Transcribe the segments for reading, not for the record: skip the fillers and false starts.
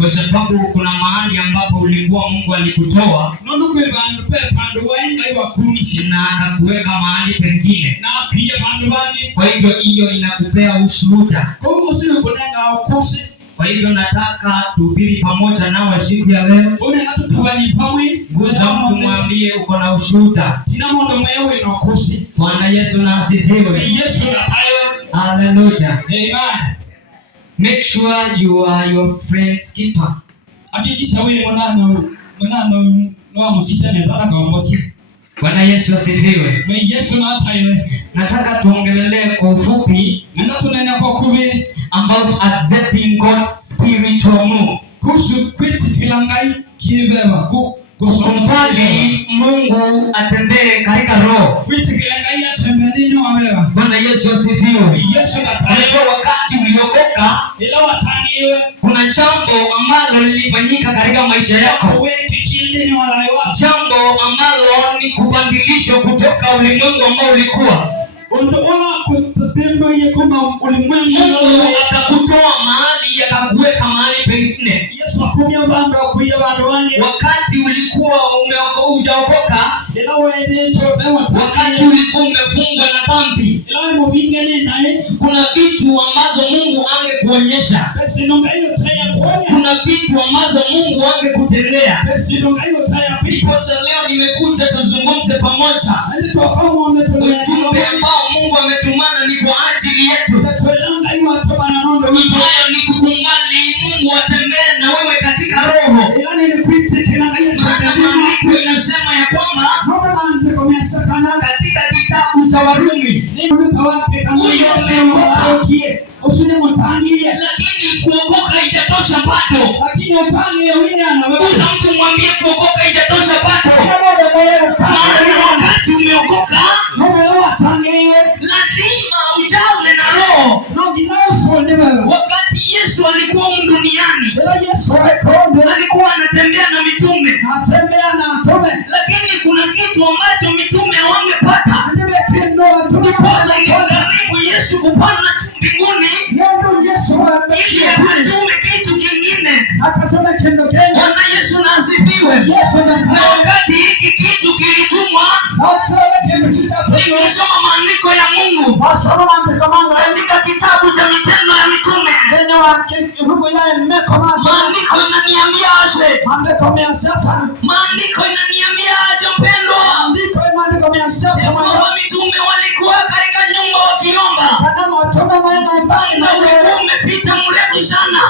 Kwa sababu kuna mahali ambapo ulikuwa Mungu alikutoa na akakuweka mahali pengine. Kwa hivyo hiyo inakupea ushuhuda. Kwa hivyo nataka tuhubiri pamoja nawe siku ya leo. Ngoja mtu mwambie uko na ushuhuda. Bwana Yesu na asifiwe. Hallelujah. Amen. Make sure you are your friend's keeper. Hakikisha wewe mwanano wa musisha mezara kaongozi. Bwana Yesu asifiwe. Yesu na ataile. Nataka tuongelelee kwa ufupi tunena kwa kubi about accepting God's spiritual move. Kuhusu kwitikila ngai kibeba kukubali Mungu atembee katika roho. Kwitikila ngai atembee nini wabeba. Bwana Yesu asifiwe. Yesu na ataile. Wakati uliokoka ila watangiwe kuna jambo ambalo lilifanyika katika maisha yako. Jambo ambalo ni kubadilishwa kutoka ulimwengu ambao ulikuwa. Mungu akakutoa mahali akakuweka mahali pengine. Wakati ulikuwa hujaokoka, wakati ulikuwa umefungwa na dhambi, kuna vitu ambazo Mungu angekuonyesha. Kuna vitu ambazo Mungu angekutendea. Sasa leo nimekuja tuzungumze pamoja. Ujumbe ambao Mungu ametumana ni kwa ajili yetu. Hayo ni kukubali Mungu atembee na wewe katika roho. Maana maandiko inasema ya kwamba katika kitabu cha Warumi, lakini kuokoka itatosha bado. Kuna mtu mwambie kuokoka itatosha bado. Maana wakati umeokoka lazima ujawe na roho. Wakati Yesu alikuwa duniani, alikuwa anatembea na mitume. Lakini kuna kitu ambacho mitume hawangepata. Ndipo Yesu kupanda mbinguni ili atume kitu kingine. Bwana Yesu na asifiwe. Na wakati hiki kitu kilitumwa, nimesoma maandiko ya Mungu katika kitabu cha Matendo ya Mitume. Maandiko inaniambia aje? Maandiko inaniambia aje mpendwa? Kwamba mitume walikuwa katika nyumba wakiomba. Muda ulikuwa umepita mrefu sana.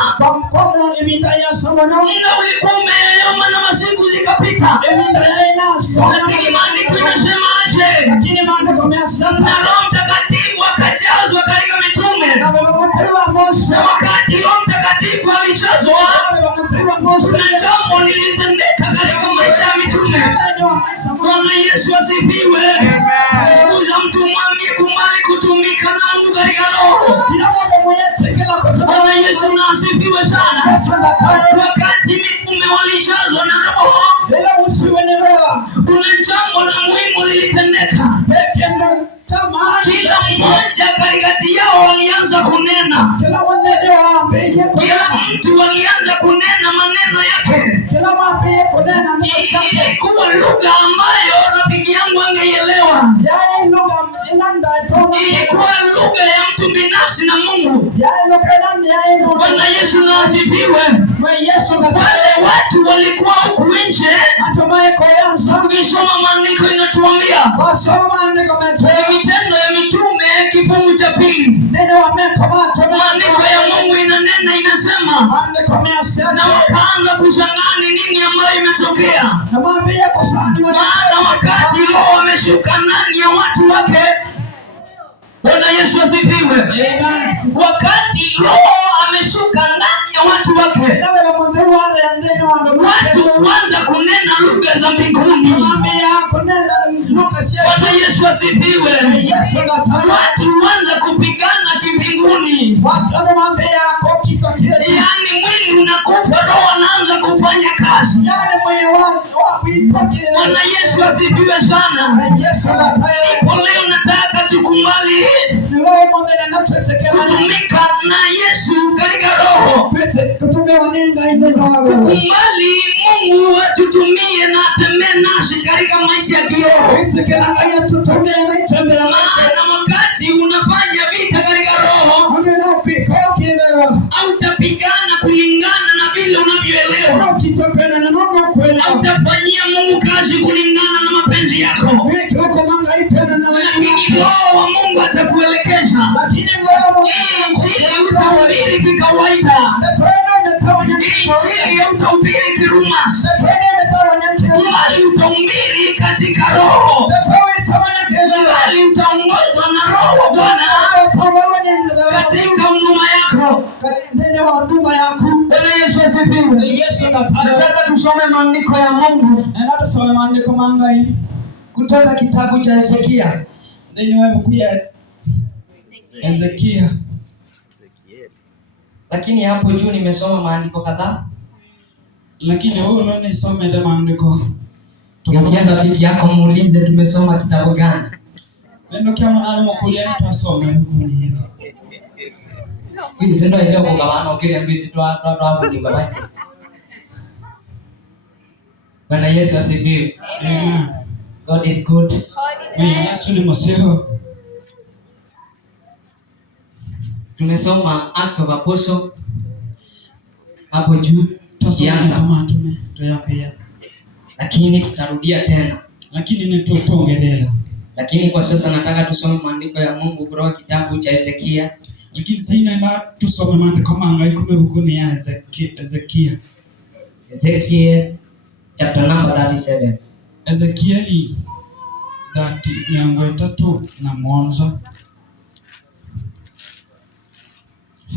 Muda ulikuwa umeyoma na masiku zikapita. Lakini maandiko inasema aje? Na Roho Mtakatifu akajazwa katika mitume. Na wakati Roho Mtakatifu alijazwa, kuna jambo lilitendeka katika maisha ya mitume. Bwana Yesu asifiwe. Kuja mtu mwambie kubali kutumika na Mungu katika roho. Bwana Yesu na asifiwe sana. Wakati mitume walijazwa na roho, kuna jambo la muhimu lilitendeka. Kila mmoja katikati yao walianza kunena. Kila mtu alianza kunena maneno yake. Ilikuwa lugha ambayo rafiki yangu angeielewa. Ilikuwa lugha ya mtu binafsi na Mungu. Bwana Yesu na asifiwe. Wale watu walikuwa huku nje. Ukisoma maandiko inatuambia Matendo ya Mitume kifungu cha 2. Maandiko ya Mungu inanena inasema, na wakaanza kushangaa ni nini ambayo imetokea. Maana wakati Roho ameshuka ndani ya watu wake. Bwana Yesu asifiwe. Wakati Roho ameshuka ndani ya watu wake, watu huanza kunena lugha za mbinguni. Bwana Yesu asifiwe. Watu huanza kupigana kimbinguni. Yaani mwili unakufa, roho anaanza kufanya kazi. Bwana Yesu asifiwe sana. Ipo leo nataka tukubali kutumika na Yesu katika roho. Kukubali Mungu atutumie na atembee nasi katika maisha ya kiroho. Maana wakati unafanya vita katika roho, hautapigana kulingana na vile unavyoelewa. Hautafanyia Mungu kazi kulingana na mapenzi yako. Lakini roho wa Mungu atakuelekeza. Injili hautahubiri kikawaida. Injili hautahubiri kirumasi. Bali utahubiri katika roho. Bali utaongozwa na roho wa Bwana katika huduma yako. Bwana Yesu asifiwe. Nataka tusome maandiko ya Mungu. Kutoka kitabu cha Hezekia. Lakini hapo juu nimesoma maandiko kadhaa. Lakini wewe unanisoma ndio maandiko. Ukienda rafiki yako muulize tumesoma kitabu gani. Ndio kama alimokulia tutasoma huko. Hizi ndio ile kwa bwana ukile mbizi tu hapo ni baba. Bwana Yesu asifiwe. Amen. God is good. Yesu ni msifu. Tumesoma Acts of Apostles hapo juu tutasoma tuyaambia. Lakini tutarudia tena. Lakini ni tutongelela. Lakini kwa sasa nataka tusome maandiko ya Mungu kutoka kitabu cha Hezekia. Lakini sasa inaenda tusome maandiko mangai kumebukuni ya Hezekia. Hezekia chapter number 37. Ezekieli 33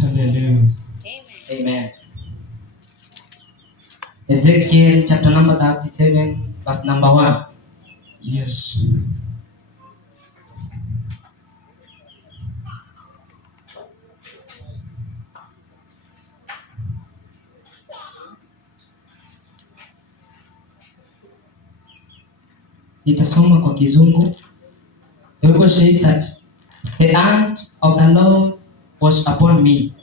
Hallelujah. Amen. Ezekiel chapter number 37 verse number 1. Yes. Nitasoma kwa Kizungu. The Bible says that the hand of the Lord was upon me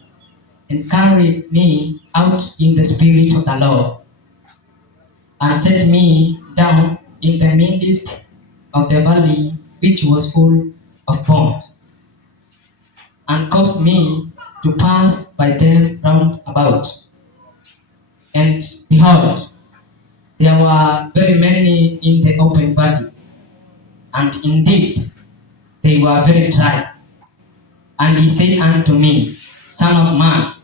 and carried me out in the spirit of the Lord and set me down in the midst of the valley which was full of bones, and caused me to pass by them round about. And behold, there were very many in the open valley, and indeed they were very dry. And he said unto me, Son of man,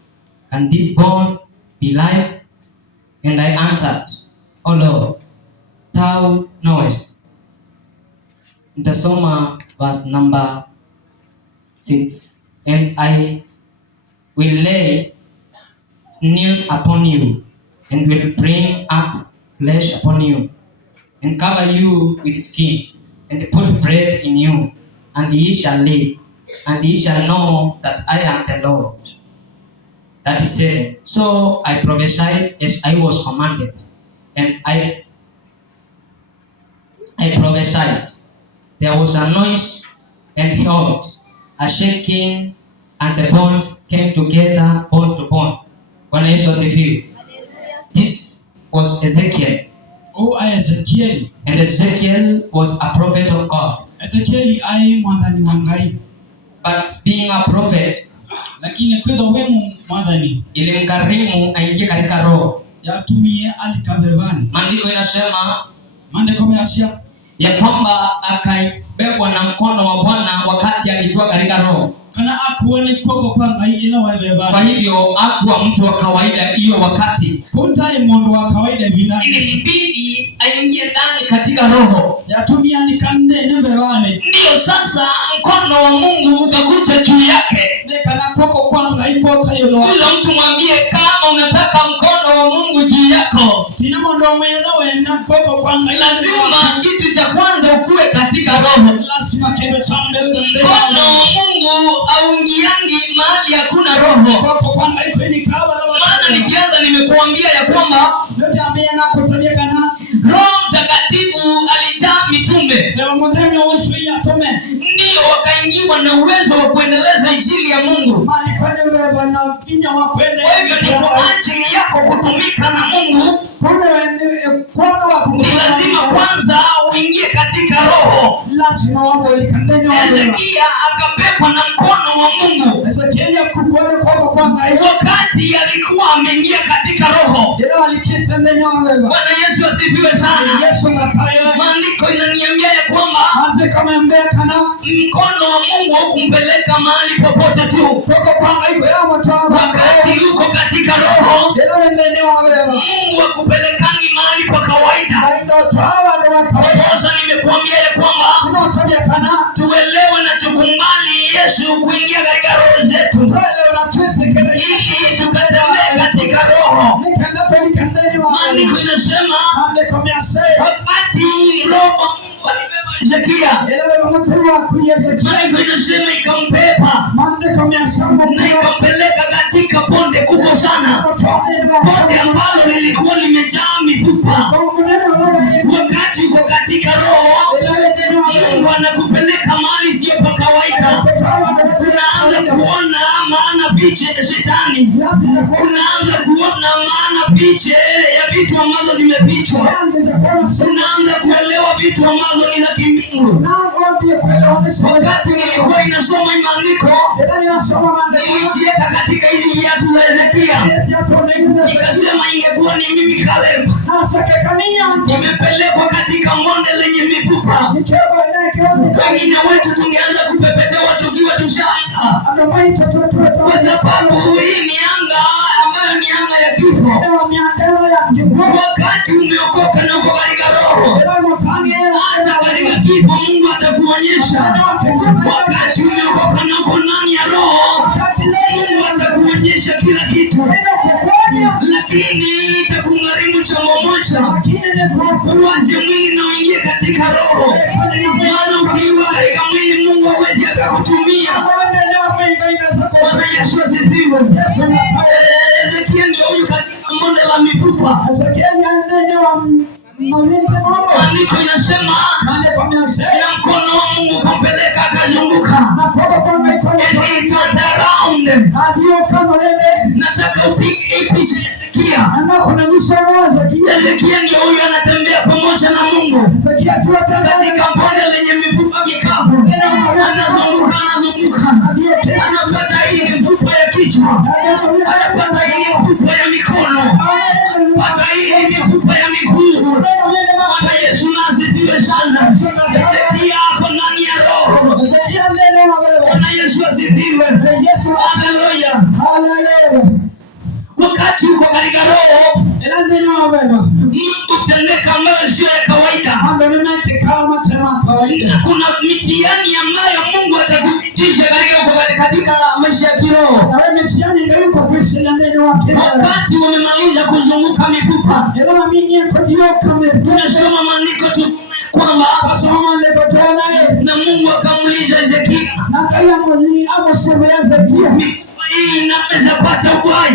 can these bones be life? And I answered, O Lord, thou knowest. Nitasoma verse number 6. And I will lay sinews upon you, and will bring up flesh upon you, and cover you with skin, and put breath in you, and ye shall live, and ye shall know that I am the Lord. That is said. So I prophesied as I was commanded, and I prophesied. There was a noise, and behold, a shaking, and the bones came together, bone to bone. Bwana Yesu asifiwe. This was Ezekiel. Oh, Ezekiel. And Ezekiel was a prophet of God. Ezekiel ai mwadhani wangai. But being a prophet, lakini kwenda wemu mwadhani, ilimkarimu aingie katika roho. Yatumie alikabevani. Maandiko inasema, maandiko measia ya kwamba akaibebwa na mkono wa Bwana wakati alikuwa katika roho. Kana akuone koko kwanga ila wabebani. Kwa hivyo hakuwa mtu wa kawaida hiyo wakati. Punta imondo wa kawaida binani. Ilibidi aingie ndani katika roho. Yatumia nikande nebevani. Ndio sasa mkono wa Mungu ukakuja juu yake. Kana koko kwanga ipo kayolo. Huyo mtu mwambie kama unataka mkono wa Mungu juu yako. Tina mondo mweza wenda koko kwanga. Lazima kitu cha kwanza ukue katika roho. Lazima kendo chambe udende. Mkono wa Mungu haungiangi mahali hakuna roho. Koko kwanga ipo ni kawa la. Maana nikianza nimekuambia ya kwamba nyote ambia na kutabia kana Roho Mtakatifu alijaa mitume. Na mmoja usi ya tome. Ndio ndio wakaingiwa na uwezo wa kuendeleza injili ya Mungu. Kwa hivyo ni kwa ajili yako kutumika na Mungu, ni lazima kwanza uingie katika roho. Hezekia akabebwa na mkono wa Mungu wakati alikuwa ameingia katika roho. Bwana Yesu asifiwe sana. Maandiko inaniambia ya kwamba mkono wa Mungu haukumpeleka mahali popote tu. Wakati uko katika roho, Mungu hakupelekangi mahali kwa kawaida. Sasa nimekuambia ya kwamba tuelewe na tukubali Yesu kuingia katika roho zetu ili tukatembee katika roho. Maandiko inasema wakati roho Hezekia, maandiko inasema ikambeba na ikampeleka katika bonde kubwa sana, bonde ambalo lilikuwa limejaa mifupa. Wakati uko katika roho, Mungu anakupeleka mahali sio pa kawaida. Unaanza kuona maana picha ya shetani, unaanza kuona maana picha ya vitu ambazo vimefichwa, unaanza kuelewa vitu ambazo ni za kimbingu. Wakati nilikuwa inasoma maandiko, nilijiweka katika hizi viatu za Hezekia, nikasema ingekuwa ni mimi Caleb, nimepelekwa katika bonde lenye mifupa, wengine wetu tungeanza kupepetewa tukiwa tushaa, kwa sababu hii ni anga ambayo ni anga ya kifo. Wakati umeokoka na uko katika roho, hata katika kifo Mungu atakuonyesha. Wakati umeokoka na uko ndani ya roho, Mungu atakuonyesha kila kitu, lakini itakugharimu jambo moja, uache mwili na uingie katika roho. Maana ukiwa katika mwili Mungu hawezi akakutumia. Bwana Yesu asifiwe. Hezekia ndio huyu katika bonde la mifupa. Maandiko inasema na mkono wa Mungu kampeleka akazunguka. Nataka upige picha Hezekia. Hezekia ndio huyu anatembea pamoja na Mungu katika bonde lenye mifupa mikavu. Anazunguka, anapata hii mifupa ya kichwa, anapata hii mifupa ya mikono, hata hii mifupa ya miguu. Bwana Yesu asifiwe sana. Hezekia ako ndani ya roho. Bwana Yesu asifiwe. Haleluya. Wakati uko katika roho, kutendeka ambayo sio ya kawaida. Kuna mitihani ambayo Mungu atakupitisha katika maisha ya kiroho. Wakati umemaliza kuzunguka mifupa, tunasoma maandiko tu kwamba na Mungu akamuuliza Hezekia, hii inaweza pata uhai?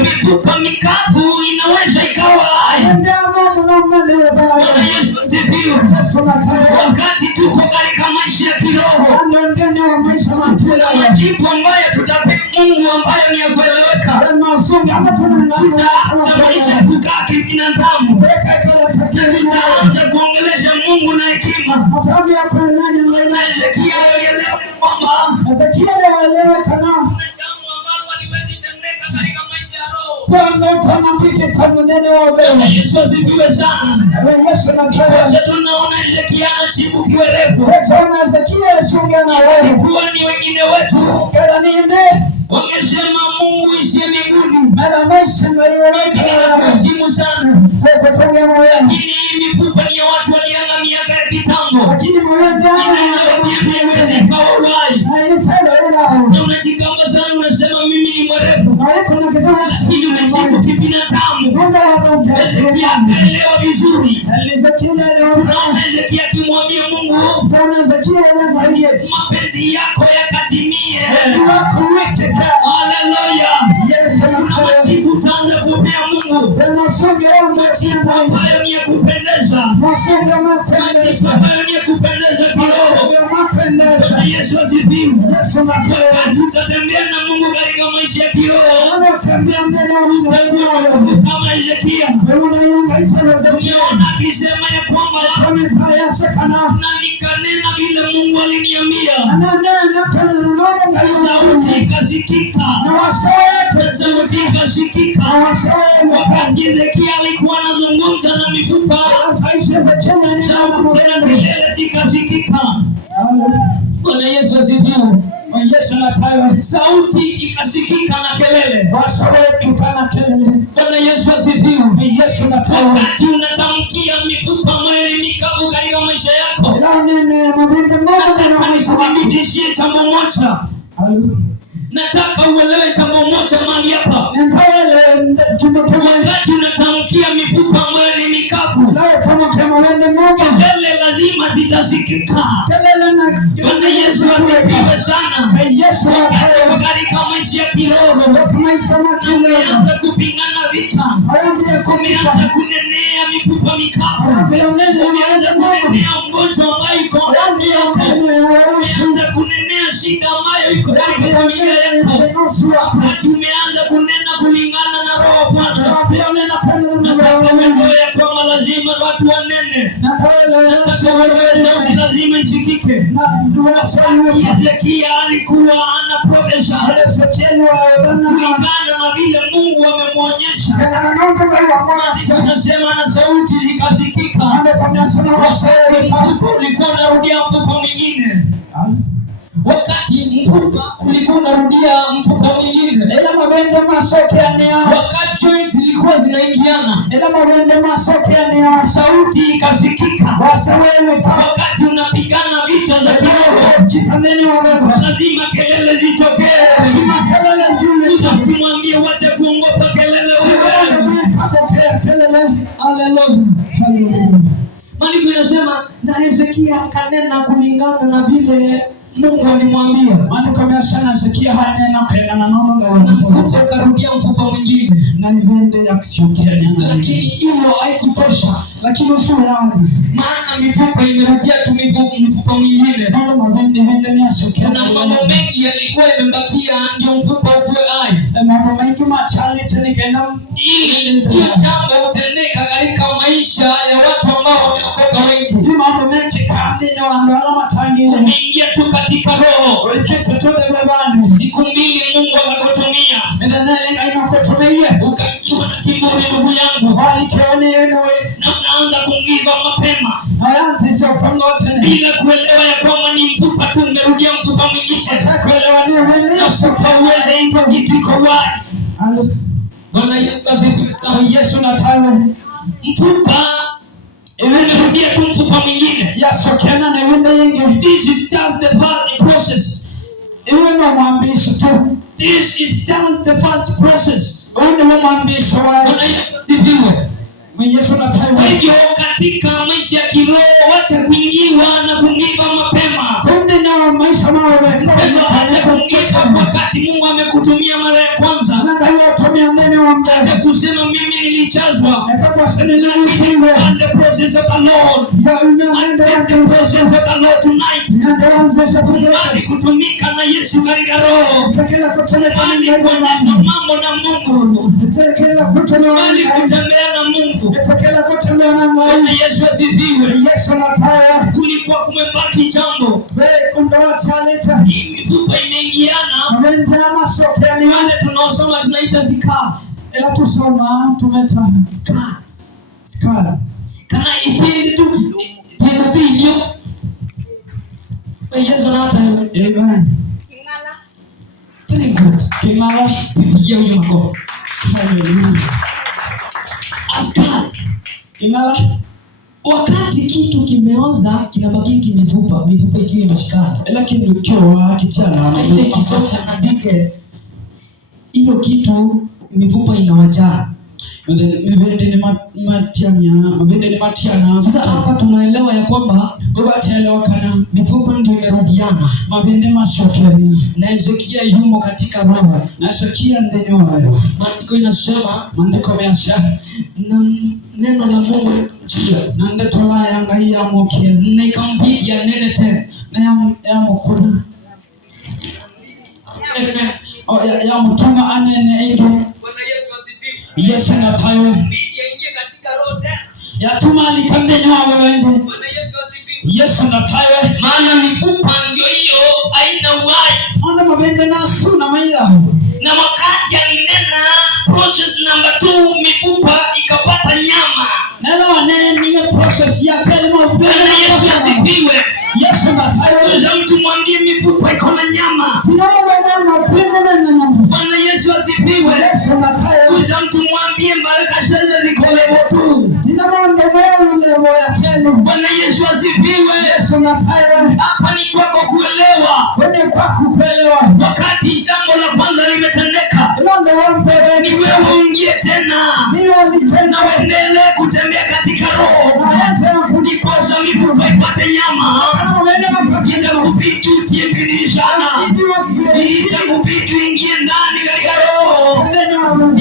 Mifupa mikavu inaweza ikawa hai? Bwana Yesu asifiwe. Wakati tuko katika maisha ya kiroho, majibu ambayo tutapewa Mungu ambayo ni ya kueleweka, tutaacha kukaa kibinadamu, tutaanza kuongelesha Mungu na hekima. Hezekia alielewa kwamba Yesu asifiwe sana. Sasa tunaona Hezekia anajibu kiwerevu. Kuwa ni wengine wetu wangesema Mungu isiye mbinguni, lakini sana. Lakini hii mifupa ni ya watu walianga miaka ya kitambo, na unajigamba sana, unasema mimi ni mwerevu, lakini umejibu kibinadamu. Hezekia akaelewa vizuri. Tunaona Hezekia akimwambia Mungu, mapenzi yako yakatimie. Haleluya. Kuna majibu utaanza kupea Mungu, majibu ambayo ni ya kupenda asifiwe. Tutatembea na Mungu katika maisha ya kiroho. Kama Hezekia akisema ya kwamba na nikanena vile Mungu aliniambia, sauti ikasikika. Sauti ikasikika wakati Hezekia alikuwa anazungumza na mifupa. Sauti tena milele ikasikika. Bwana Yesu asifiwe. Sauti ikasikika na kelele. Bwana Yesu asifiwe. Wakati unatamkia mifupa ambayo ni mikavu katika maisha yako, nataka nikudhibitishie jambo moja. Nataka uelewe jambo moja mahali hapa. Wakati unatamkia mifupa ambayo ni mikavu, kelele lazima zitasikika. Bwana Yesu asifiwe sana. Katika maisha ya kiroho umeanza kupigana vita, umeanza kunenea mifupa mikavu, umeanza kunenea mgonjwa ambayo iko ndani yako, umeanza kunenea shida ambayo iko ndani ya familia yako. Wakati umeanza kunena kulingana na Roho Bwana, ya kwamba lazima watu wanene, lazima isikike. Hezekia alikuwa anaprofesa kulingana na vile Mungu amemwonyesha. Tunasema na sauti ikasikika. Ulikuwa unarudia mfupa mwingine. Wakati mfupa ulikuwa unarudia mfupa mwingine. Wakati joints zilikuwa zinaingiana, sauti ikasikika. Wakati unapigana vita za kiroho, lazima kelele zitokee. Tumwambie wache kuogopa kelele. Haleluya. Maandiko inasema na Hezekia akanena kulingana na vile Mungu alimwambia. Maandiko yanasema Hezekia hanena kulingana na Mungu, akarudia mfupa mwingine na niende yakisikia nyama. Lakini hiyo haikutosha. Lakini maana mifupa imerudia tu mfupa mwingine. Na mambo mengi yalikuwa yamebakia ndio mfupa uwe hai. Mambo mengi machalite nikaenda ili ndio jambo utendeka katika maisha ya watu ambao wameokoka wengi. Mambo mengi kandi na andala matangi ingia tu katika roho. Ulikete tu bebani. Siku mbili Mungu akakutumia. Ndio inakutumia. Ukajua na kiburi ndugu yangu. Walikione wewe. Na unaanza kungiva mapema. Hayanzi sio pamoja bila kuelewa ya kwamba ni mfupa tu umerudia mfupa mwingine. Utakuelewa ni wewe usipoweza hivyo kitiko wapi. Bwana Yesu na tawe. Mfupa imerudia tu mfupa mwingine. Yasokeana na wende yenge. This is just the first process. Iwe na mwambisho tu. This is just the first process. Uende mwambisho wa. Bwana Yesu Yesu na tawe. Hivyo katika maisha ya kiroho wacha kuingiwa na kungiva mapema. Kumbe na maisha mawe. Wacha kungiva wakati Mungu amekutumia mara ya kwanza. Wacha kusema mimi nilichazwa. And the process of the Lord. And the process of the Lord tonight. Hadi kutumika na Yesu katika roho. Hadi kuonyesha mambo na Mungu. Hadi kutembea na Mungu. Bwana Yesu asifiwe. Kulikuwa kumebaki jambo. Mifupa imeingiana. Wale tunaosoma tunaita zika. Ela tusoma tumeta ska. Kana ipindi tu tena hiyo. Yesu anata. Amen. Kingala. Very good. Kingala pigia huyo makofi. Hallelujah. Askari. Kingala. Wakati kitu kimeoza kinabaki kimifupa, mifupa ikiwa imeshikana. Lakini ukiwa kichana na kisota na decades, hiyo kitu mifupa inawajaa. Mabende ni matiana. Sasa hapa tunaelewa ya kwamba mifupa ndio imerudiana. Mabende mashokeria. Na Hezekia yumo katika roho. Na Hezekia ndio roho. Maandiko inasema, maandiko yamesema na neno la Mungu njia. Na ndetola yanga ya mokia. Na ikambidi ya nene tena. Na ya mokuna. ya mtuma anene inge. Bwana Yesu asifiwe. Yesu natawe. Media ingie katika roho tena. Ya tuma alikamenya wa wenge. Bwana Yesu asifiwe. Yesu natawe. Maana mifupa ndio hiyo haina uhai. Ona mabende na suna maida. Na wakati alinena process number 2 mifupa ikapata nyama. Nalo anene hiyo process ya kelimo. Bwana Yesu asifiwe. Yesu natawe. Wewe mtu mwambie mifupa iko na nyama. Bwana Yesu asifiwe. Yesu natawe. Wewe mtu mwambie baraka zile ziko level 2. Bwana Yesu asifiwe. Yesu natawe. Hapa ni kwako kuelewa. Wewe kwako kuelewa. Wakati jambo la kwanza limetendeka, ni wewe uingie tena na uendelee kutembea katika roho. Ndiposa mifupa ipate nyama. Itakubidi utie bidii sana. Itakubidi uingie ndani katika roho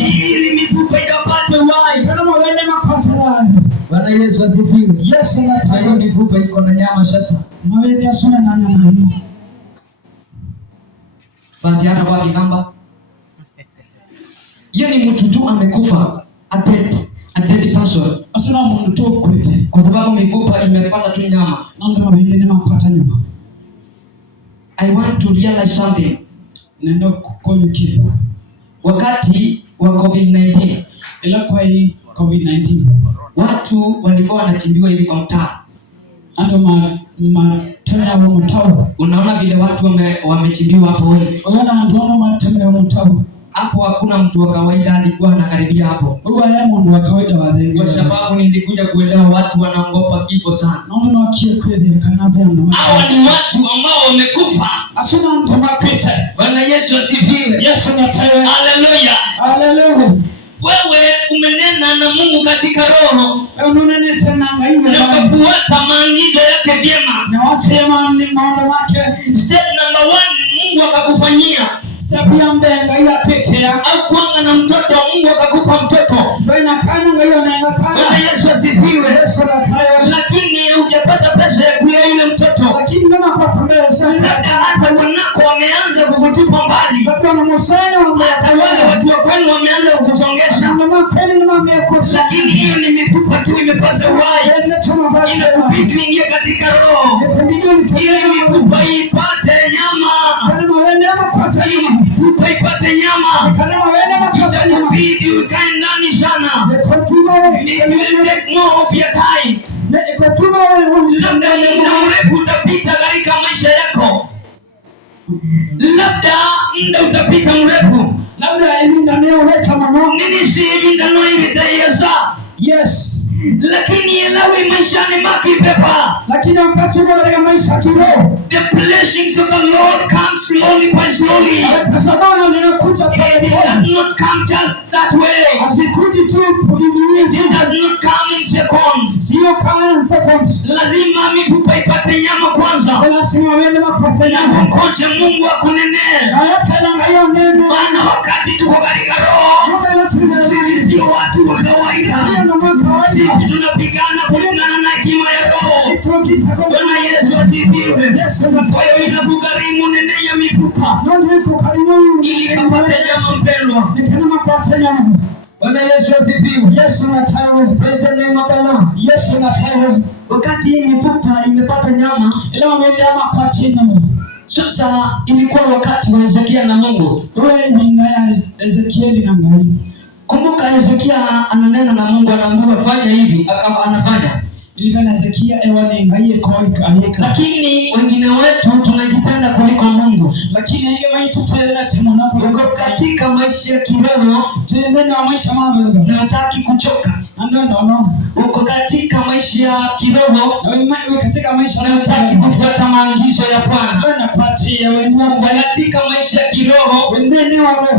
ili mifupa ikapate uhai. Bwana Yesu asifiwe. Yesu natawe. Hiyo mifupa iko na nyama sasa. Mawende asona na nyama. Basi hata kwa namba. Hiyo ni mtu tu amekufa. A dead person. Asona mundu to kwete. Kwa sababu mifupa imepata tu nyama. Ndio mawende ni mapata nyama. I want to realize something. Nendo kukoliki. Wakati wa COVID-19, Ila kwa hii COVID-19. watu walikuwa wanachimbiwa hivi kwa mtaa. Ando matanya wa mtao. Unaona vile watu wamechimbiwa hapo wewe. Unaona ndio matanya wa mtao. Hapo hakuna mtu wa kawaida alikuwa anakaribia hapo. Wewe yeye mundu wa kawaida wa dhengi. Kwa sababu nilikuja kuelewa watu wanaogopa kifo sana. Naona wakie kweli kanavya na Hawa ni watu ambao wamekufa. asona ndo makwete. Bwana Yesu asifiwe. Yesu natawe. Haleluya. Haleluya. Wewe umenena na Mungu katika roho Unene tena ngaiwe. na kufuata maagizo yake vyema. Na watu yema ni maono wake. Step number 1 Mungu akakufanyia. Step ya mbenga ya pekea. Au kuanga na mtoto, Mungu akakupa mtoto. Ndio inakana ngaiyo na ngakana. Bwana Yesu asifiwe. Yesu natawe. Lakini hujapata pesa ya kulea ile mtoto. Lakini kama hapa mbele sana. Labda hata wanako wameanza kukutupa mbali. Labda na musana wa Hata wale watu wa kwenu wameanza kukusongesha. mama kweli ni mama yako. Lakini hiyo ni mifupa tu imepasa uhai. Ndio tuma basi. Inakubidi uingie katika roho ili mifupa ipate nyama. Kama wewe mapata Ili mifupa ipate nyama. kama wewe mapata nyama. Itakubidi ukae ndani sana. It will take more of your time. Labda muda mrefu utapita katika maisha yako. Labda muda utapita mrefu. Nini si hivi ndano hivi tayesa. Yes. Lakini elewi maishani makipepa. Lakini wakati wa maisha kiroho, The blessings of the Lord come slowly by slowly. sababu zinakuja pale It pale. does not come just that way. Asikuji tu It hivi. does not come in seconds. Sio kana seconds. Lazima mifupa ipate nyama kwanza. Lazima wewe mapata Na nyama. kumkoje Mungu akunenee. Hata na hayo neno. Maana wakati tuko katika roho, sisi sio watu wa kawaida. Sisi tunapigana kulingana na hekima ya roho. Bwana Yesu asifiwe. Kwa hiyo inakugharimu nene ya mifupa ili kapate nyama mpendwa. Bwana Yesu asifiwe. Praise the name of the Lord. Wakati hii mifupa imepata nyama, sasa ilikuwa wakati wa Hezekia na Mungu. Kumbuka Hezekia ananena na Mungu, anaambiwa fanya hivi, anafanya. Lakini wengine wetu tunajipenda kuliko Mungu. Uko katika maisha ya kiroho na hutaki kuchoka. Uko katika maisha ya kiroho na hutaki kufuata maagizo ya Bwana. Uko katika maisha ya kiroho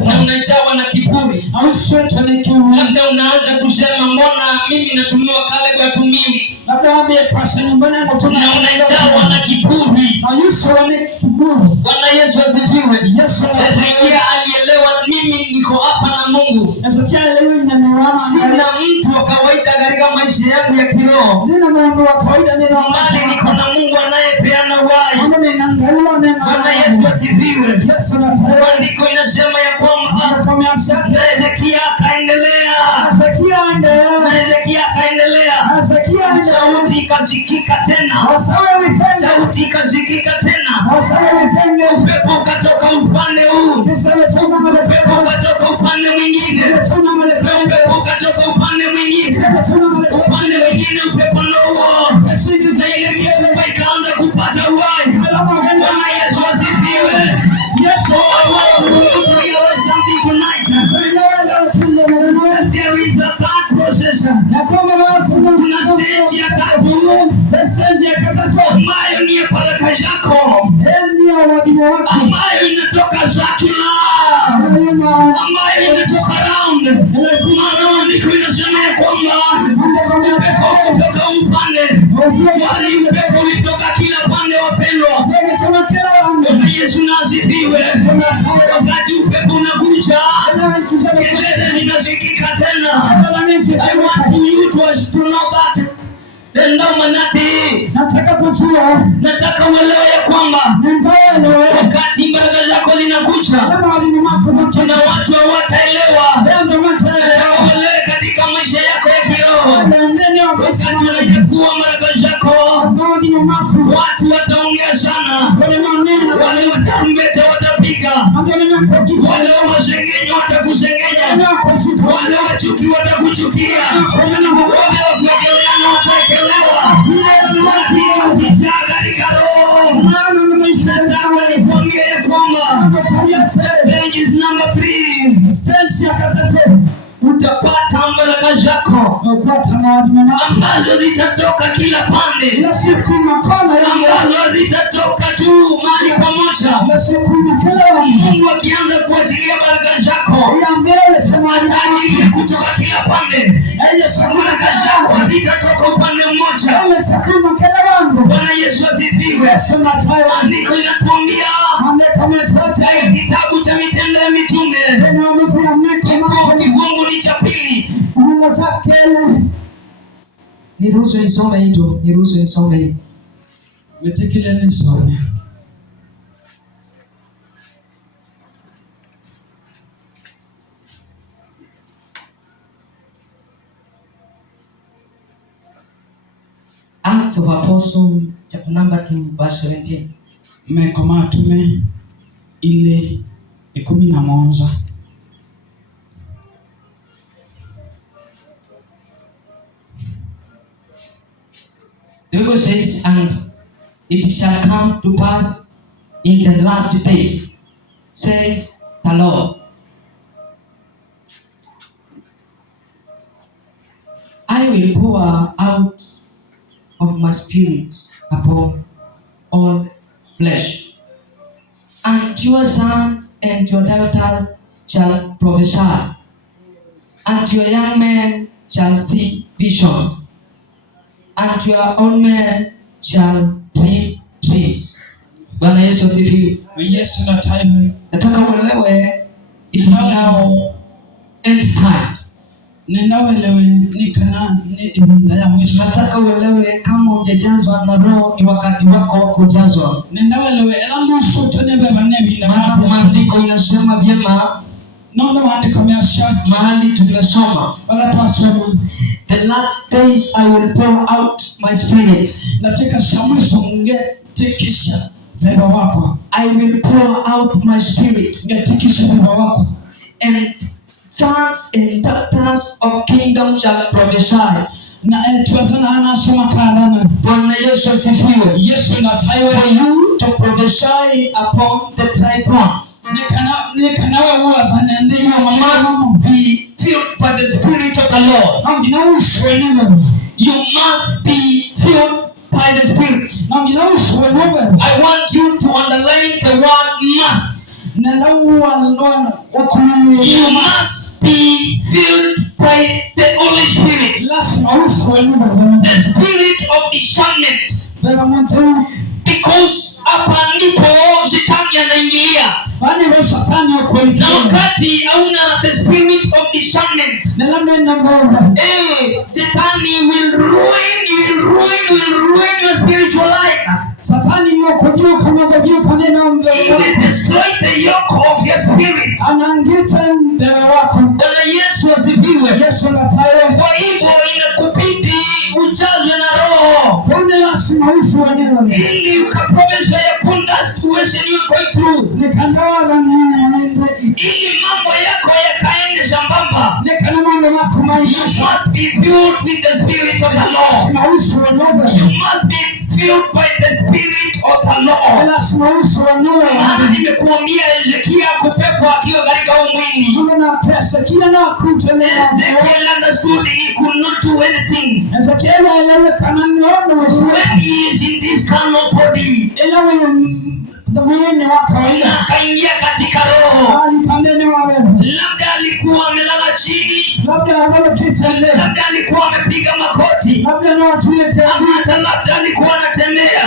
na unajawa na kiburi. Labda unaanza kusema mbona mimi natumiwa kale kwa tumiwi. Na unajawa na kiburi. Bwana Yesu asifiwe. Hezekia alielewa mimi niko hapa na Mungu. Sina mtu wa kawaida katika maisha yangu ya kiroho. Bali niko na Mungu anayepeana uhai. Bwana Yesu asifiwe. asifiwe. Maandiko inasema ya kwamba Hezekia akaendelea. Sauti ikasikika tena. Upepo ukatoka upande huu. Upepo ukatoka upande mwingine. Upepo ukatoka upande mwingine. Upande mwingine upepo huo. Na ile mifupa ikaanza kupata uhai. Bwana Yesu asifiwe. There is a third process. Kuna stage ya tatu ambayo ni baraka zako, ambayo inatoka zakula, ambayo inatoka round. Maandiko inasema ya kwamba upepo kutoka upande, wali upepo ulitoka kila pande wapendwa. Bwana Yesu na asifiwe. Wakati upepo unakuja, kelele linasikika tena. I want you to know that. Nataka uelewe ya kwamba wakati baraka zako linakuja, kuna watu hawataelewa. Nataka uelewe katika maisha yako ya kiroho, wakati unachukua baraka zako, watu wataongea sana. Wale watarumbeta watapiga, wale wasengenyo watakusengenya, wale wachuki watakuchukia, wale wakuekeleana wataekelewa. Katika roho nataka nikuambie kwamba stage is number 3. Utapata baraka zako ambazo zitatoka kila pande, ambazo zitatoka tu mahali pamoja. Mungu akianza kuachilia baraka zako achilie kutoka kila pande. Baraka zako zitatoka upande mmoja. Bwana Yesu asifiwe. Andiko linatuambia kitabu cha Matendo ya Mitume kifungu ni cha 2. Niruhusu nisome hii. Metekile nisome. Acts of Apostles chapter number 2 verse 17. Matume ile 11. The Bible says, and it shall come to pass in the last days, says the Lord, I will pour out of my spirit upon all flesh, and your sons and your daughters shall prophesy, and your young men shall see visions, and your old men shall dream dreams. Bwana Yesu asifiwe. Yesu na time. Nataka uelewe it is now end times. Ninaelewe ni ibada ya mwisho. Nataka uelewe kama hujajazwa na Roho ni wakati wako wa kujazwa. Ninaelewe elamu sote nebe banebinda. Maandiko inasema vyema. Mahali tumesoma. The last days I will pour out my spirit. I will pour out my spirit. And sons and daughters of kingdom shall prophesy. Bwana Yesu asifiwe. For you to prophesy upon the dry bones. You must be filled by the Spirit of the Lord. You must be filled by the Spirit. I want you to underline the word must. You must be filled by the Holy Spirit. The Spirit of discernment. Because hapa ndipo shetani anaingia. Na wakati hauna the spirit of discernment, shetani will ruin your spiritual life. destroy the yoke of your spirit. Bwana Yesu asifiwe. Kwa hivyo inakubidi ujazwe na Roho ili ukapromesha ya kwamba situation you are going through, ili mambo yako yakaende sambamba. You must be filled with the Spirit of the Lord. You must be filled by the Spirit of the Lord. Maana nimekuambia Ezekia kupepo akiwa katika mwili. Ezekiel understood he could not do anything when he is in this carnal body. Akaingia katika roho. Labda alikuwa amelala chini, labda alikuwa amepiga makoti, hata labda alikuwa anatembea.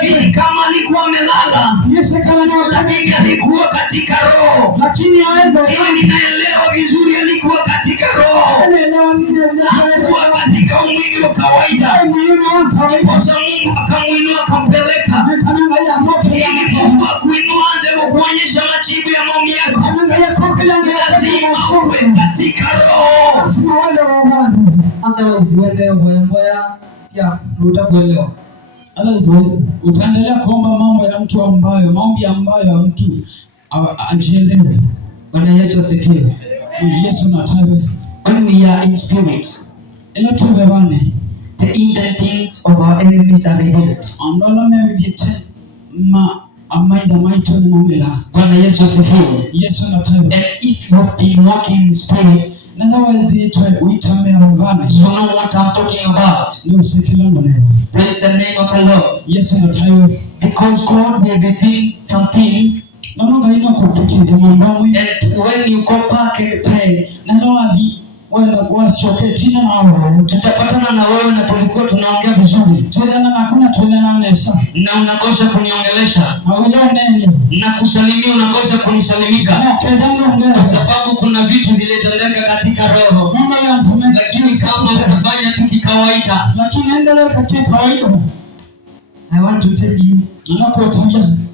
Sijui kama alikuwa amelala, lakini alikuwa katika roho. Ili ninaelewa vizuri alikuwa katika roho, hakuwa katika mwili wa kawaida. Ndiposa Mungu akamuinua akampeleka ili Mungu akuinua anze kukuonyesha majibu ya maombi yako. Lazima uwe katika roho. Otherwise wewe mboya sia utakuelewa. Otherwise utaendelea kuomba mambo ya mtu ambayo maombi ambayo ya mtu ajielewe. Bwana Yesu asifiwe. Yesu natawe. When we are in spirits, ila tuwewane, the hidden things of our enemies are revealed. Andolame vidite amaida maito ni mumela. Bwana Yesu asifiwe. Yesu natawe. And if you have been walking in spirit, you know what I'm talking about. Praise the name of the Lord. Yesu natawe. Because God will reveal some things. And when you go back and pray, tutapatana na wewe na tulikuwa tunaongea vizuri na unakosa kuniongelesha na kusalimia unakosa kunisalimika kwa sababu kuna vitu zilitendeka katika roho, lakini kama utafanya tu kikawaida. I want to tell you,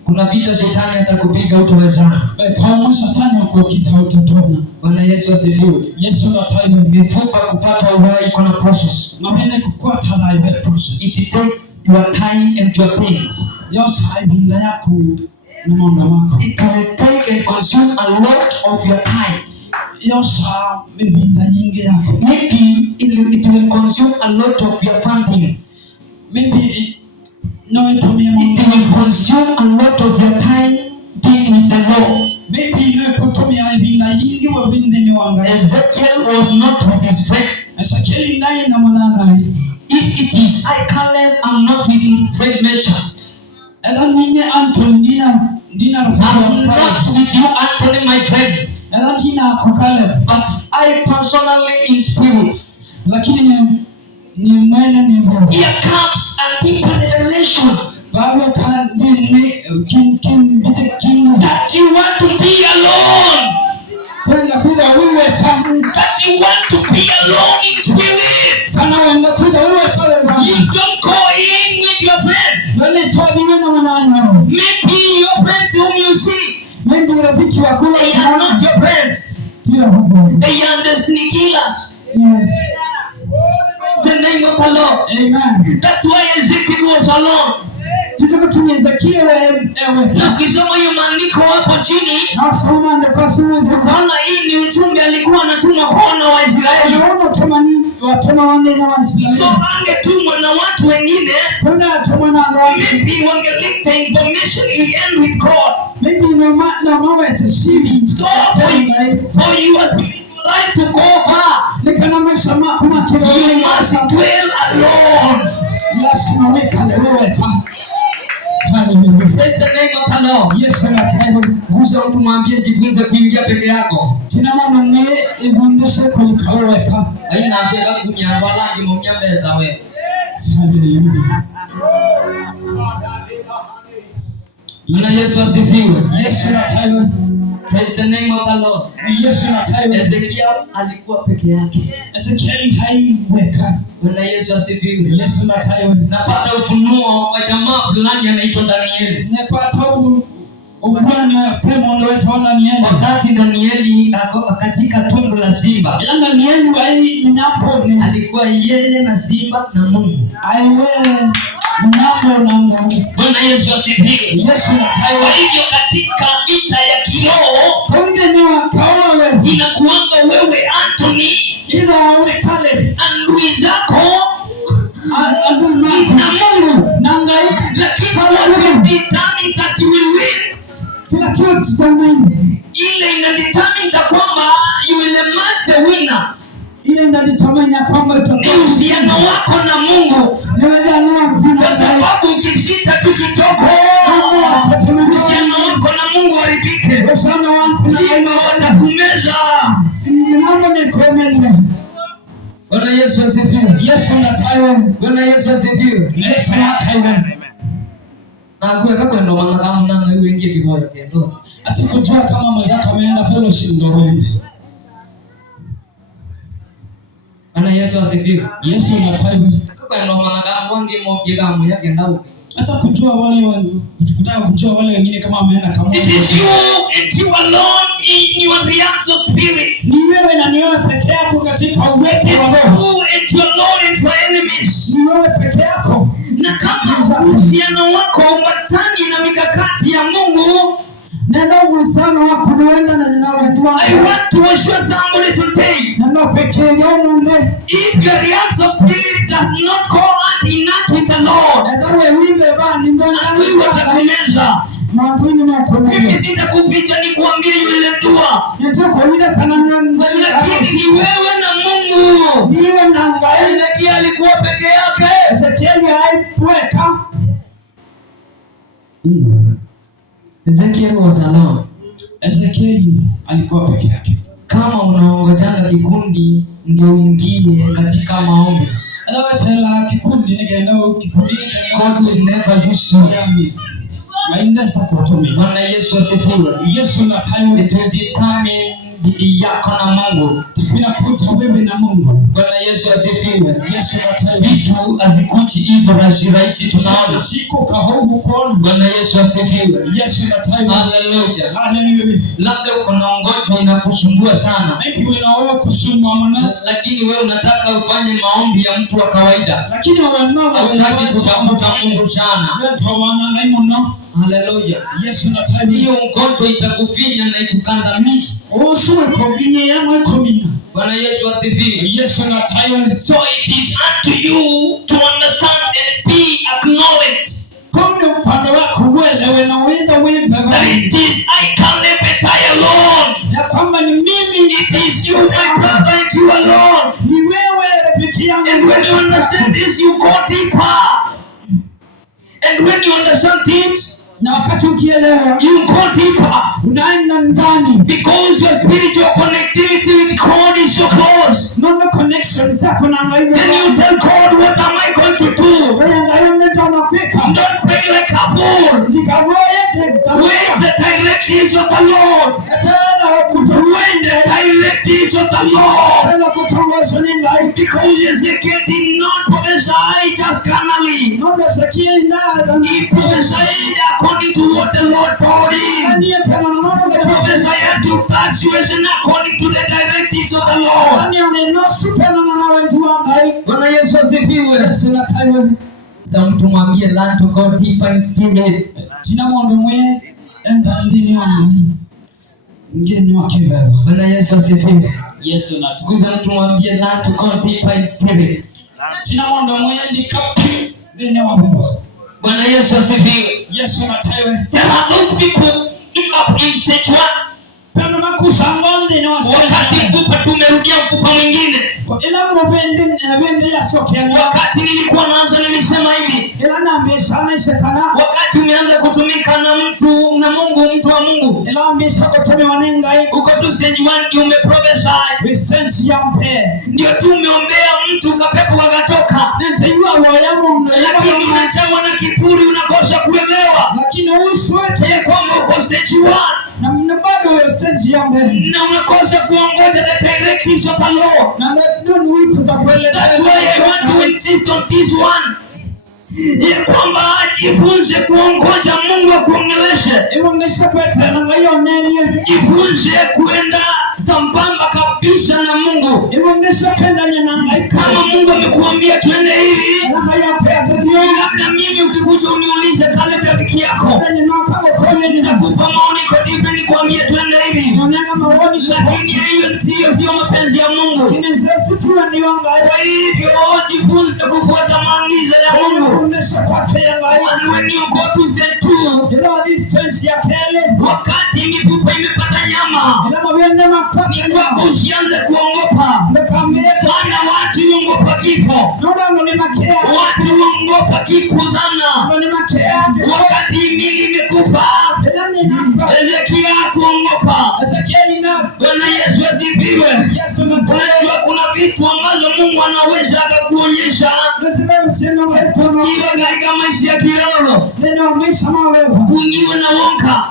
kuna vita shetani atakupiga utawezana. Bwana Yesu asifiwe. Mifupa kupata uhai kuna process. It takes your time and your things. It will take and consume a lot of your time. Maybe it will consume a lot of your fundings. It will consume a lot of your time being with the Lord. Ezekiel was not with his friend. If it is I, Caleb, I'm not with friend nature. I'm not with you, Anthony, my friend. But I personally in spirits. Here comes a deeper revelation that you want to be alone. That you want to be alone in spirit. You don't go in with your friends. Maybe your friends whom you see, they are not your friends. They are destiny killers. The name of the Lord. Amen. That's why Ezekiel was alone. Na ukisoma hiyo maandiko hapo chini, utaona hii ni ujumbe alikuwa anatuma kwa wana wa Israeli. So angetumwa na watu wengine, maybe wangelink the information in end with God. So for you as life to go far, you must dwell alone. Praise the name of the Lord. Yes, Lord. Gusa mtu mwambie jifunze kuingia peke yako. Haina peka kunyamba langi mnyambeza wewe. Bwana Yesu asifiwe. Yes, Lord. Praise the name of the Lord. Yesu anataiwa. Ezekiel alikuwa peke yake. Ezekiel haiweka. Bwana Yesu asifiwe. Yesu anataiwa. Napata ufunuo wa jamaa fulani anaitwa Danieli. Napata ufunuo pemo ndio utaona Danieli. Wakati Danieli ako katika tumbo la simba. Ila Danieli wai mnyambo ni alikuwa yeye na simba na Mungu. Aiwe mnyambo na Mungu. Bwana Yesu asifiwe. Yesu anataiwa. Hivyo katika vita ya kiroho konde ni wakaoa wewe. Inakuanga wewe Anthony ila ule pale adui zako adui Mungu na Mungu na ngai lakini wewe determine that you will win. Kila kitu tutamwini. Ile ina determine kwamba you will emerge the winner. Ile ina determine kwamba utakuwa uhusiano wako na Mungu. Ni wewe anua mpira kwa sababu ukishita tu kidogo uhusiano wako na Mungu haribike. Kwa sababu wangu simba watakumeza. Simama nikomele. Bwana Yesu asifiwe. Yesu anataiwa. Bwana Yesu asifiwe. Yesu anataiwa. Na kwa ndo maana kama nani uingie kiboya kendo. Acha kujua kama mzako ameenda fellowship ndio wewe. Bwana Yesu asifiwe. Yesu anataiwa. Kwa ndo maana kama wangi moki kama yake ndao. Acha kujua kutaka kujua wale wengine kama ameenda kama. It is you and you alone in your realms of spirit. Ni wewe na ni wewe peke yako katika uwepo wa Mungu. And you alone and your enemies. Ni wewe peke yako. Na kama uhusiano wako umbatani na mikakati ya Mungu, nenda uhusiano wako unaenda na ninaoendwa. I want to assure somebody today. Nenda peke yako nende. If your realms of spirit does not go hand in hand with the Lord, nenda wewe bani mbona wewe utakomeza. Mambini makomeza. Mimi sitakuficha nikuambie yule dua. Ndio kwa vile kana lakini ni wewe na Mungu. Niwe na ngai. Ezekiel alikuwa peke yake. Ezekiel haikuweka. Ezekiel was alone. Ezekiel alikuwa peke yake. Kama unaongojanga kikundi ndio uingie katika maombi. Anawatela kikundi nikaenda kikundi God will never use you. Maenda support me. Bwana Yesu asifiwe. Yesu na time it will determine bidii yako na Mungu. Inakuta wewe na Mungu. Bwana Yesu asifiwe. Yesu na time vitu azikuchi hivyo rahisi tunaona. Siko kahobu kuona. Bwana Yesu asifiwe. Yesu na time. Hallelujah. Hallelujah. Labda uko na ugonjwa inakusumbua sana. Maybe wewe kusumbua mwana. Lakini wewe unataka ufanye maombi ya mtu wa kawaida. Lakini wewe unataka kutafuta Mungu sana. Ndio wana ngaimuno. Hallelujah. Yesu na time. Hiyo ugonjwa itakufinya na ikukandamiza. Usiwe kovinye yangu komina. Bwana Yesu asifiwe. Yesu na time. So it is up to you to understand and be acknowledged. Kama upande wako wewe na wewe that it is I can never die alone. Ya kwamba ni mimi. It is you my brother and you alone. Ni wewe rafiki yangu. And when you understand this you go deeper. And when you understand things, na wakati ukielewa you go deeper, unaenda ndani, because your spiritual connectivity with God is so close. Nono connection zako na ngaiwe. Then you tell God, what am I going to do? Wewe ngaiwe ndio unapika. Don't pray like a fool. When the directives of the Lord. When the directives of the Lord. Because Ezekiel did not prophesy just carnally. He prophesied according to what the Lord told him. He prophesied to that situation according to the directives of the Lord. Bwana Yesu asifiwe. Mtu mwambie learn to go deeper in spirit. Tina mondo mwe endandini wangu. Ngeni wakebeba. Bwana Yesu asifiwe. Yesu natukuza. Mtu mwambie learn to go deeper in spirit. Tina mondo mwe ndikapu ngeni wakebeba. Bwana Yesu asifiwe. Yesu natawe. There are those people up in stage 1. Kana makusa ngonde ni wasema. Wakati mkupa tumerudia mkupa mwingine. Ila mwende ya soke. Wakati nilikuwa naanza nilisema hivi. Ila naambia sana isekana. Wakati umeanza kutumika na mtu na Mungu, mtu wa Mungu. Ila ambia sako tome wanengai. Uko tu stage 1 umeprophesy. We sense yampe. Ndio tu umeombea mtu kapepo wakatoka. Nitaiwa waya Mungu. Lakini unachawa na kiburi unakosa kuelewa. Lakini uswete kwamba uko stage 1. Na bado wewe stage ya mbele. Na unakosa kuongoja the directives of the Lord. Na ndio ni wiko za kuelekea. That's why I want to insist on this one. Ya kwamba jifunze kuongoja Mungu akuongeleshe. Jifunze kuenda sambamba kabisa na Mungu. Kama Mungu amekuambia tuende hivi, labda mimi ukikuja uniulize kale rafiki yako, nitakupa maoni kwa hivyo nikwambie tuende hivi, lakini hiyo sio mapenzi ya Mungu. Kwa hivyo jifunze kufuata maagizo ya Mungu. And when you go to step 2, wakati mifupa imepata nyama, ni kwako usianze kuongopa. Maana watu huogopa kifo. Watu huogopa kifo sana. Wakati mili imekufa, Hezekia hakuogopa. Bwana Yesu asifiwe. Unajua kuna vitu ambazo Mungu anaweza akakuonyesha katika maisha ya kiroho. Kuingiwa na wonka.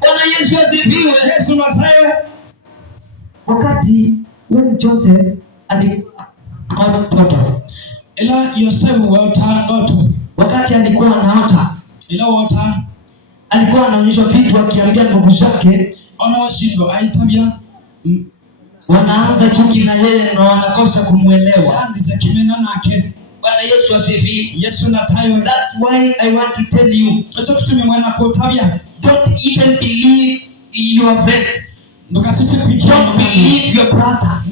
Bwana Yesu asifiwe. Wakati Joseph alikuwa mtoto, ila Yosefu waota ndoto. Wakati alikuwa anaota, ila waota alikuwa anaonyeshwa vitu, akiambia ndugu zake wanawashindwa aitabia, wanaanza chuki na yeye na wanakosa kumuelewa. Anza kimena nake. Bwana Yesu asifiwe. Yesu natayo. That's why I want to tell you, don't even believe your friend. Don't believe your brother.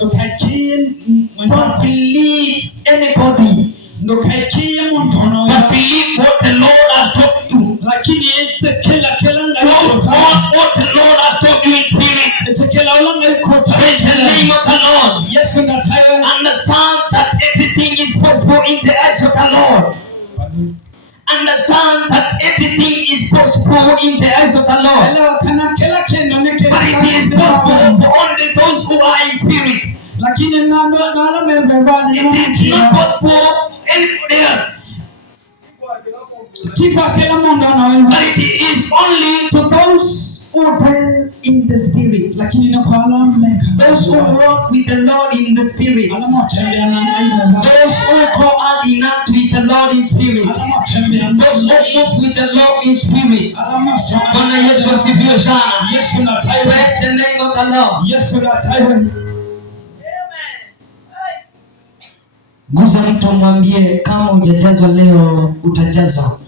Don't believe anybody. But believe what the Lord has told you. What the Lord has told you in spirit. Praise the name of the Lord. Understand that everything is possible in the eyes of the Lord. Understand that everything is possible in the eyes of the Lord. But it is possible for only those who are in spirit. It is not possible for anybody else. But it is only to those who dwell in the spirit. Those who walk with the Lord in the spirit. Those who go hand in hand with the Lord in spirit. Those who move with the Lord in spirit. Bwana Yesu asifiwe sana. Praise the name of the Lord. Guza mtu mwambie kama hujajazwa leo utajazwa.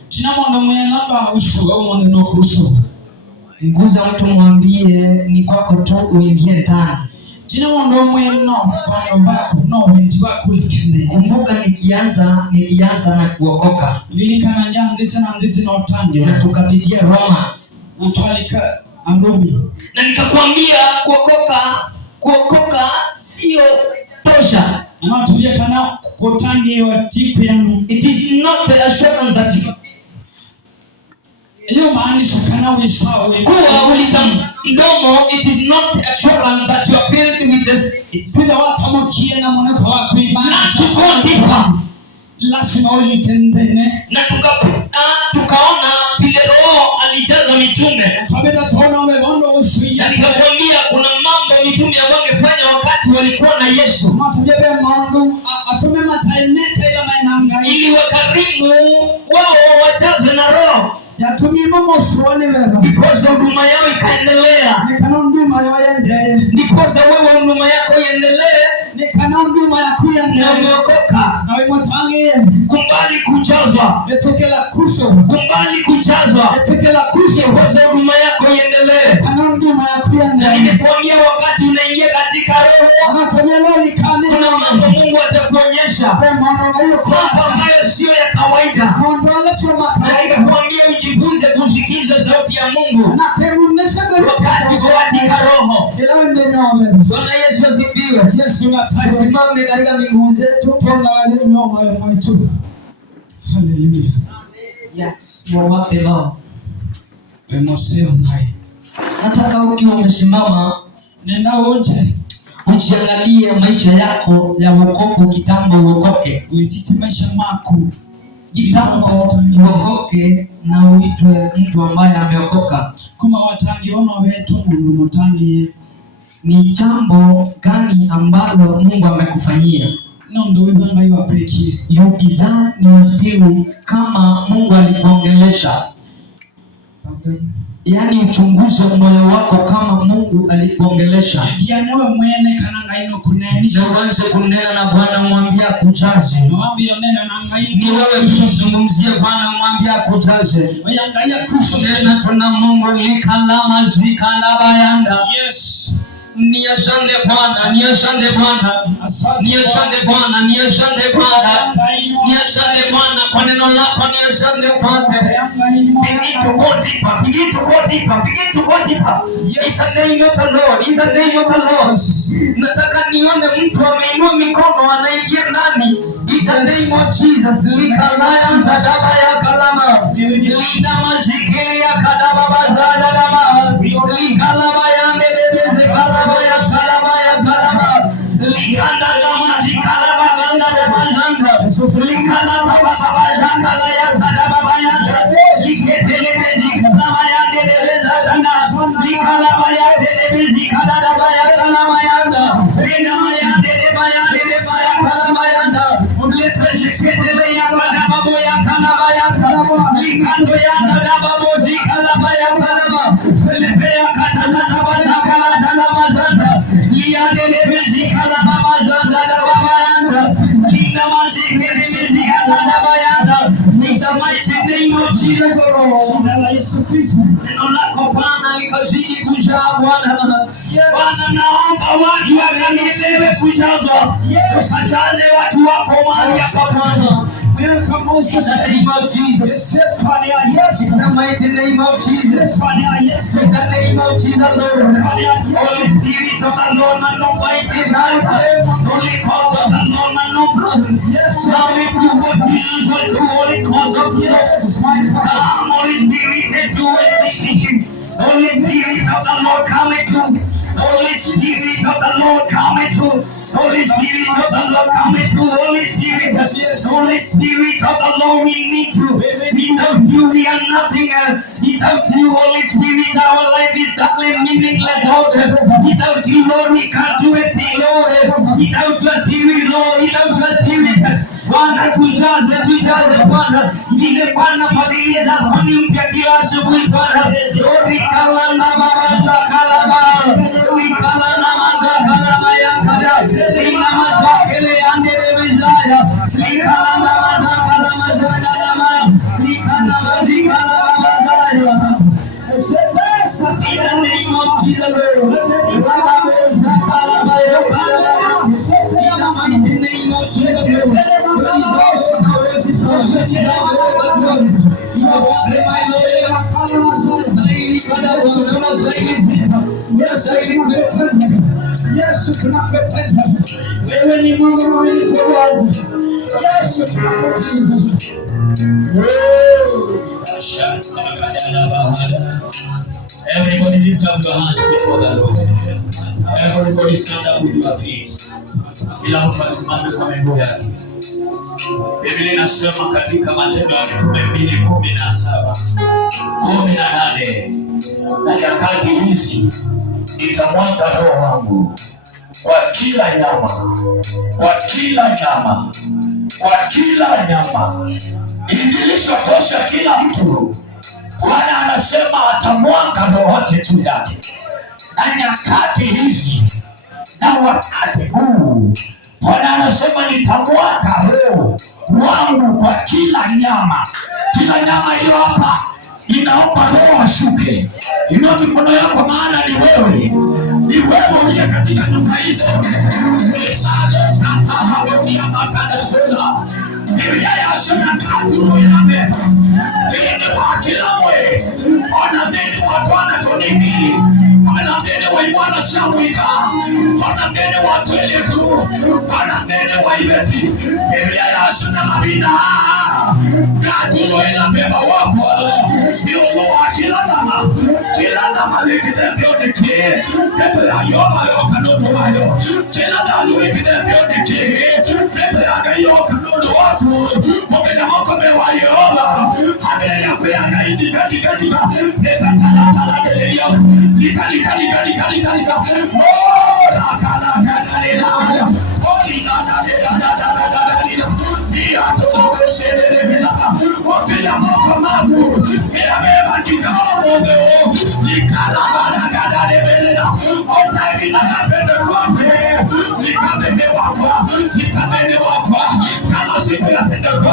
Guza mtu mwambie ni kwako tu uingie ndani. Kumbuka nilianza na kuokoka. Na tukapitia Roma. Na nikakwambia kuokoka sio tosha. It is not the assurance that you kuwa ulitamdomo. It is not the assurance that you are filled with the Spirit. Na tukaona vile Roho alijaza mitume. Na nikakwambia kuna mambo mitume wangefanya wakati walikuwa na Yesu, ili wakarimu wao wajaze na Roho. Ndiposa huduma yao ikaendelea. Ndiposa wewe huduma yako iendelee. Na umeokoka. Kumbali kujazwa. Ndiposa huduma yako iendelee. Na nimekuambia wakati unaingia katika Roho, kuna mambo Mungu atakuonyesha, mambo ambayo sio ya kawaida. Na nikakwambia ujifunze kusikiza sauti ya Mungu wakati katika Roho. Bwana Yesu asifiwe. Tusimame katika miguu zetu. Hallelujah. Yes, you are what the Lord. Nataka ukiwa umesimama nenda nje ujiangalie maisha yako ya wokovu kitambo uokoke. Uisisi maisha mako kitambo uokoke na uitwe mtu ambaye ameokoka. kuma watangi ono wetu mundu mutangi. Ni jambo gani ambalo Mungu amekufanyia? Nondo webanga yu apreki. You deserve your spirit kama Mungu alikuongelesha. Yaani uchunguze moyo wako kama Mungu alikuongelesha. Yanewe mwene kananga ino kunenisha. Na uanze kunena na Bwana, mwambie akujaze. Mwambie nena na ngai. Ni wewe usizungumzie Bwana, mwambie akujaze. Wayangalia kufu. Nena tuna Mungu likalama zikana bayanda. Yes. Ni asante Bwana, ni asante Bwana. Ni asante Bwana, ni asante Bwana. Ni asante Bwana kwa neno lako, ni asante Bwana. Begin to go deeper, begin to go deeper, begin to go deeper. In the name of the Lord, in the name of the Lord. Nataka nione mtu ameinua mikono anaingia ndani. In the name of Jesus. Likalaya ndadaba ya kalama. Lidama zikili ya kadaba bazada dama. Likalama ya ndedeze kalama ya salama ya salama. Likanda dama zikalama ganda dama zanda. Likalama baba zanda la ya kadaba bayanda. Liketelebe zikalama ya ndedeze zanda. Likalama ya ndedeze zikadaba ya kalama yanda. Lindama ya ndedeba ya ndedeba ya kalama yanda. Lesketele ya kadaba boya kalama ya kalama. Likando ya kadaba bozi kalama ya kalama. Lepe ya kadaba daba zakala daba zanda. Liadele zikala baba zanda daba bayanda. Lindama zikele zikala daba yanda. In the mighty name of Jesus, Lord. Neno lako Bwana likazidi kujaa Bwana. Bwana, naomba watu wakanielewe kujazwa. Ukajaze watu wako mahali hapa Bwana. In the name of Jesus. In the mighty name of Jesus. In the name of Jesus, Lord. Holy Spirit of the Lord, man, no by design. Holy cause of the Lord, man, no blood. Yes, now we do what Jesus will do. Holy cause of Jesus. Come, Holy Spirit, and do everything. Holy Spirit of the Lord, come into. Holy Spirit of the Lord, come into. Holy Spirit of the Lord, come into. Holy Spirit, Holy Spirit of the Lord, we need you. Without you, we are nothing. Without you, Holy Spirit, our life is totally meaningless, Lord. Without you, Lord, we can't do anything, Lord. Without your Spirit, Lord, without your Spirit, Bwana tujaze Bwana. Ile Bwana fadhili zako ni mpya kila asubuhi Bwana. Likala na mawaza kalaba. Likala na mawaza kalaba ya kada. Lina mazakele ya ndele mizaya. Likala na mawaza kalaba zada dama. Likala mazikala mazaya. In the name of Jesus, Lord. Likala mazakala kalaba ya kada. In the mighty name of Jesus, Lord. Yesu tunakupenda. Wewe ni Mungu mwaminifu Bwana. Yesu tunakupenda. Everybody lift up your hands before the Lord. Everybody stand up with your feet. Kila mtu asimame kwa miguu yake. Biblia inasema katika Matendo ya Mitume 2:17, 18, na nyakati hizi nitamwaga Roho wangu kwa kila nyama, kwa kila nyama, kwa kila nyama. Ikilisha tosha kila mtu. Bwana anasema atamwaga Roho wake juu yake. Na nyakati hizi na wakati huu, Bwana anasema nitamwaga Roho wangu kwa kila nyama. Kila nyama iliyo hapa inaomba Roho ashuke. Inua mikono yako, maana ni wewe. Ni wewe uliye katika nyumba ile. Biblia yasema katu inabeba. Ili kwa kila mwe. Ona nini watu wanatonini. Ona nini waimwana shamwika. Ona nini watu elefu. Ona nini waibeti. Biblia yasema mabina. Katu inabeba wako. Yuluwa kila nama. Kila nama likite biotiki. Kete ya yoma yoka nono wayo. Kila dalu likite biotiki. Kete ya gayoka nono watu. Mokena moko mewa yoba. Hamele ya kuyanga indika dika dika. Neka tala tala Kama siku ya Pentekoste